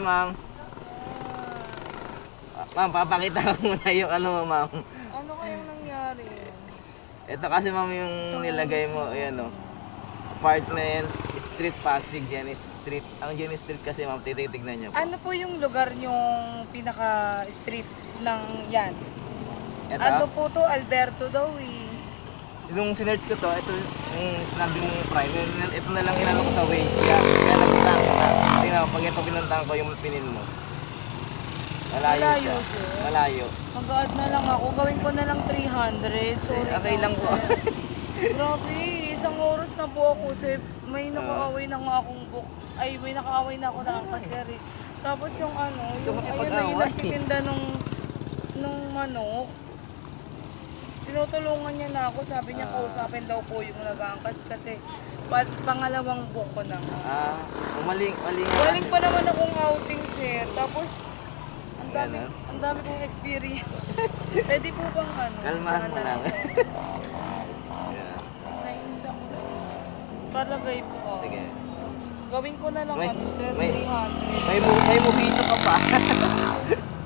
ma'am. Ma'am, papakita ko muna yung ano mo, ma'am. Ano kayong nangyari? Ito kasi ma'am yung nilagay mo, ayan o. Apartment, Street Pasig, Jenny Street. Ang Jenny Street kasi ma'am, titignan niyo po. Ano po yung lugar yung pinaka-street ng yan? Ito, Ano po to? Alberto daw eh. nung sinerch ko to, ito yung sinabi mong prime, ito na lang inano ko sa Waze. Kaya nakita ko na. Tingnan mo, pag ito pinuntahan ko yung pinin mo. Malayo siya. Sir. Malayo. Mag-add na lang ako. Gawin ko na lang 300. Sorry. Okay lang po. Grabe, isang oras na po ako. May nakaaway na nga akong book. Ay, may nakaaway na ako na angkaser eh. Tapos yung ano, yung ayun na yung nagtitinda nung manok. Tinutulungan niya na ako. Sabi niya kausapin daw po yung nag-aangkas kasi pangalawang book ko na. Maling Galing pa naman akong outing, sir. Tapos, ang dami kong experience. Pwede po bang ano? Kalmahan mo lang. Nainis ako na. Palagay po. Sige. Gawin ko na lang ano, sir, 300. May mojito ka pa.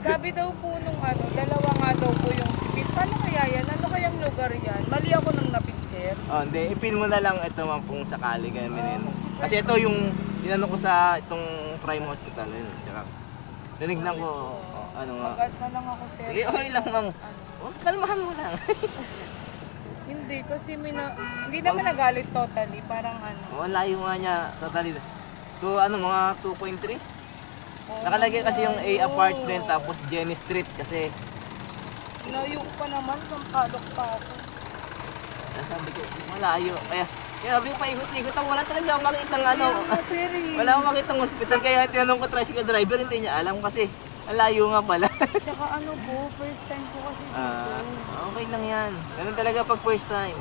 Sabi daw po nung ano, dalawa nga daw po yung pipin. Paano kaya yan? Ano kayang lugar yan? Mali ako nang napin, sir. Hindi. Ipin mo na lang ito ma'am kung sakali ganyan. Kasi ito yung inano ko sa itong Prime Hospital. Tsaka, tinignan ko. Ano nga. Mag-add na lang ako, sir. Sige, okay lang ma'am. Kalmahan mo lang. Hindi, kasi hindi naman nagalit totally. Parang ano. Layo nga niya. Totally. Ano, mga 2.3? Nakalagay kasi yung A apartment tapos Jenny Street kasi. Layo pa naman, sampalok pa ako. Sabi ko, malayo. Kaya sabi ko paikot-ikot ako. Wala talaga akong makita ng ano. Wala akong makita ng hospital. Kaya tinanong ko tricycle driver, hindi niya alam kasi ang layo nga pala. Tsaka ano po, first time ko kasi dito. Okay lang yan. Ganun talaga pag first time.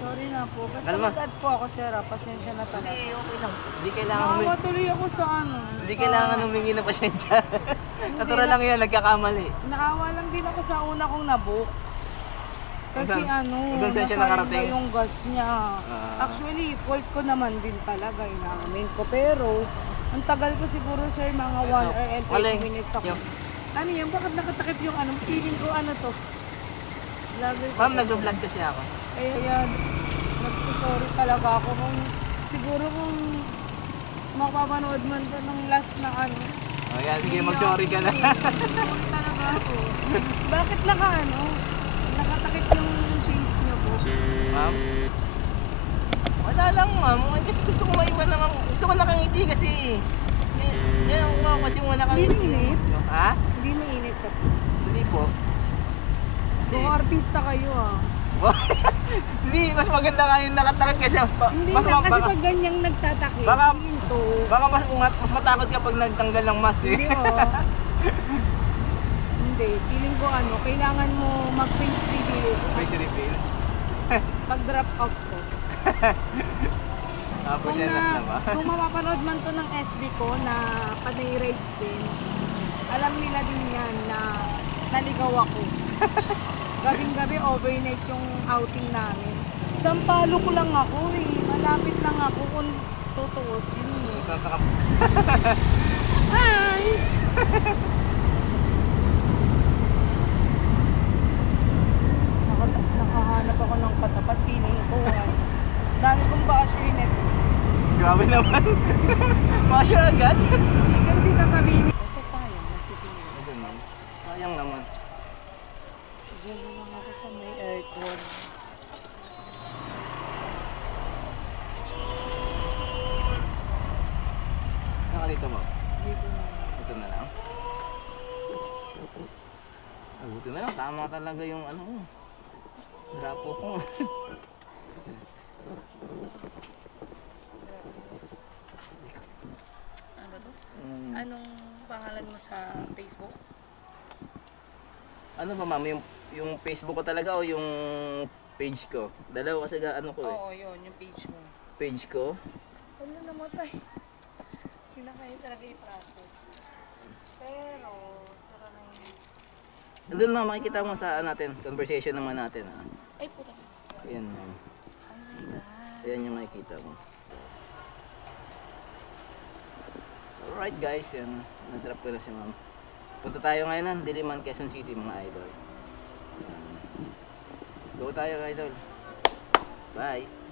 Sorry na po. Basta Kalma. mag-add po ako, sir. Pasensya na talaga. Hindi, okay lang. Hindi kailangan Nakakatuloy ako sa ano. Hindi kailangan humingi ng pasensya. Natural lang yan, nagkakamali. Naawa lang din ako sa una kong nabook. Kasi Saan siya nasayang nakarating? na yung gas niya. Actually, fault ko naman din talaga. Inamin ko. Pero, ang tagal ko siguro, sir, mga 1 hour and 30 minutes ako. Ano yun? Bakit nakatakip yung ano? Feeling ko ano to? Ma'am, nag-vlog kasi ako. Kaya yan, nagsusorry talaga ako siguro kung makapanood man to ng last na ano. Yan, sige, mag-sorry ka na. Sorry talaga ako. Bakit nakatakip yung face niyo po? Ma'am? Wala lang ma'am, kasi gusto ko maiwan naman. Gusto ko nakangiti kasi. Yan ang mga kasi yung nakangiti. Hindi mainit? Ha? Hindi mainit sa face. Hindi po. Kung artista kayo Hindi, mas maganda nga yung nakatakip kasi Hindi mas na, kasi pag ganyang nagtatakip, baka mas matakot ka pag nagtanggal ng mask eh. Hindi Hindi, feeling ko kailangan mo mag-face reveal. Face reveal? Pag drop out ko. Tapos yan na ba? Kung mapapanood man to ng SB ko na panay rides din, alam nila din yan na naligaw ako. Gabing-gabi overnight yung outing namin. Sampalo ko lang ako eh. Malapit lang ako kung tutuusin eh. Sasakap. Hi! Nakahanap ako ng katapat. Feeling ko dami kong basher net. Grabe naman. Basher agad. Kasi sasabihin kasi sayang nasitingin. Sayang naman. Diyan na lang ako sa may aircon. Saan ka dito mo? Dito na. Ito na lang. Buti na lang. Tama talaga yung drapo ko. Ano to? Anong pangalan mo sa Facebook? Ano ba ma'am? Yung Facebook ko talaga o yung page ko? Dalawa kasi ko eh. Oo, yun. Yung page mo. Page ko? Ano namatay? Kinakain talaga yung process. Pero, sara na yun. Doon na makikita mo sa natin. Conversation naman natin. Ay, puta. Ayan ma'am. Oh my God. Ayan yung makikita mo. Alright guys, yan. Na-drop ko na si mama. Punta tayo ngayon ng Diliman, Quezon City mga idol. Go tayo idol. Bye.